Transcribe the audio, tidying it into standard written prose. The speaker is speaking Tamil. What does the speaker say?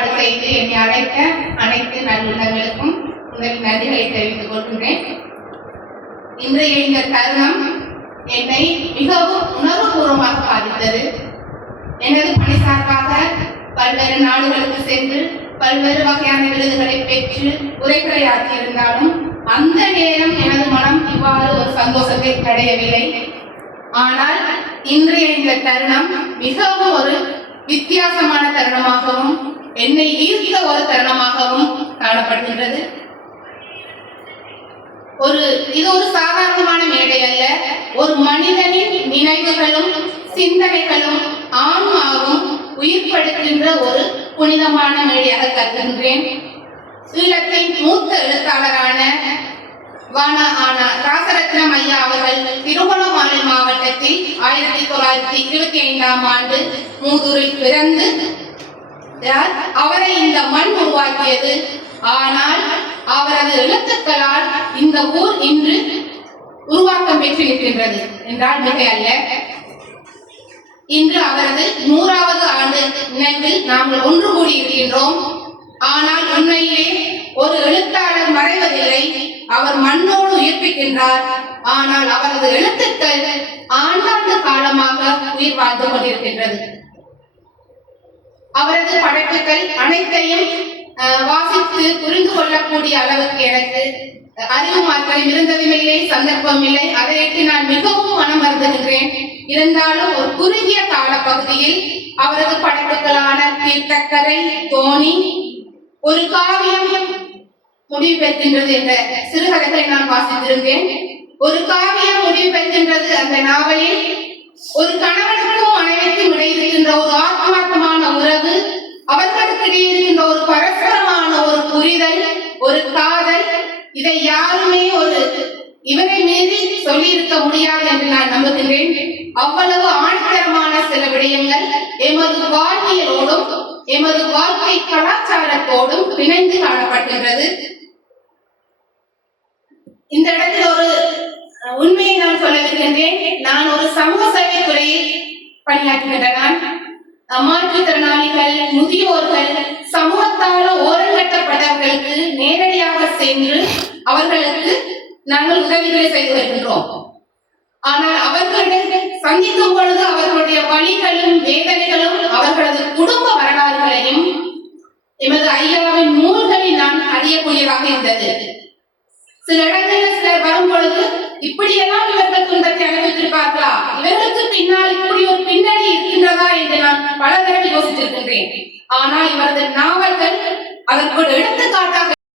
ஏற்பாடு செய்து என்னை அழைத்த அனைத்து நல்லுள்ளங்களுக்கும் முதல் நன்றிகளை தெரிவித்துக் கொள்கின்றேன். இன்றைய இந்த தருணம் என்னை மிகவும் உணர்வுபூர்வமாக பாதித்தது. எனது பணி சார்பாக பல்வேறு நாடுகளுக்கு சென்று பல்வேறு வகையான விருதுகளை பெற்று உரைகளை ஆற்றியிருந்தாலும் அந்த நேரம் எனது மனம் இவ்வாறு ஒரு சந்தோஷத்தை அடையவில்லை. ஆனால் இன்றைய இந்த தருணம் மிகவும் ஒரு வித்தியாசமான தருணமாகவும் என்னை ஈர்த்த ஒரு தருணமாகவும் காணப்படுகின்றது. இது ஒரு சாதாரணமான மேடை அல்ல. ஒரு மனிதனின் நினைவுகளும் சிந்தனைகளும் ஆன்மாவும் உயிர்ப்படுத்துகின்ற ஒரு புனிதமான மேடையாக கருதுகின்றேன். ஈழத்தின் மூத்த எழுத்தாளரான ராசரத்னம் ஐயா அவர்கள் திருகோணமலை மாவட்டத்தில் 1925ஆம் ஆண்டு மூதூரில் பிறந்து அவரை இந்த மண் உருவாக்கியது. ஆனால் அவரது எழுத்துக்களால் இந்த ஊர் இன்று உருவாக்கம் பெற்று நிற்கின்றது என்றால் மிக அல்ல. இன்று அவரது 100வது ஆண்டு நினைவில் நாங்கள் ஒன்று கூடி இருக்கின்றோம். ஆனால் உண்மையிலே ஒரு எழுத்தாளர் மறைவதில்லை, அவர் மண்ணோடு உயிர்ப்பிக்கின்றார். ஆனால் அவரது எழுத்துக்கள் ஆண்டாண்டு காலமாக உயிர் வாழ்ந்து கொண்டிருக்கின்றது. அவரது படைப்புகள் அனைத்தையும் வாசித்து புரிந்து கொள்ளக்கூடிய அளவுக்கு எனக்கு அறிவு மாற்றம் இருந்ததுமில்லை, சந்தர்ப்பம் இல்லை. அதையிட்டு நான் மிகவும் மனம் வருந்துகின்றேன். இருந்தாலும் ஒரு குறுகிய கால பகுதியில் அவரது படைப்புகளான தீர்த்தக்கரை, தோணி, ஒரு காவியம் முடிவு பெறுகின்றது என்ற சிறுகதைகளை நான் வாசித்திருந்தேன். ஒரு காவியம் முடிவு பெறுகின்றது. அந்த நாவலில் ஒரு கணவனுக்கும் மனைவிக்கும் இடையே இருக்கின்ற ஒரு ஆத்மார்த்தமான உறவு, அவர்களுக்கு இடையே இருக்கின்ற ஒரு பரஸ்பரமான ஒரு புரிதல், ஒரு காதல், இதை யாருமே இவரை மீறி சொல்லி இருக்க முடியாது என்று நான் நம்புகின்றேன். அவ்வளவு ஆணித்தரமான சில விடயங்கள் எமது வாழ்வியலோடும் எமது வாழ்க்கை கலாச்சாரத்தோடும் பிணைந்து காணப்படுகின்றது. இந்த இடத்தில் ஒரு உண்மையை நான் சொல்ல விரும்புகின்றேன். நான் ஒரு சமூக சேவை துறையில் பணியாற்றுகின்றேன். மாற்றுத்திறனாளிகள், முதியோர்கள், சமூகத்தால் ஓரங்கட்டப்பட்டவர்களுக்கு நேரடியாக சென்று அவர்களுக்கு நாங்கள் உதவிகளை செய்து வருகின்றோம். ஆனால் அவர்களிடம் சந்திக்கும் பொழுது அவர்களுடைய வழிகளும் வேதனைகளும் அவர்களது குடும்ப வரலாறுகளையும் எமது ஐயாவின் நூல்களில் நான் அறியக்கூடியதாக இருந்தது. சில இடங்களில் சிலர் வரும் பொழுது இப்படியெல்லாம் இவர்கள் துன்பத்தை அனுபவித்திருப்பார்களா, இவர்களுக்கு பின்னால் இப்படி ஒரு பின்னணி இருக்கின்றதா என்று நான் பல தடவை யோசித்திருக்கின்றேன். ஆனால் இவரது நாவல்கள் அதற்கு ஒரு எடுத்துக்காட்டாக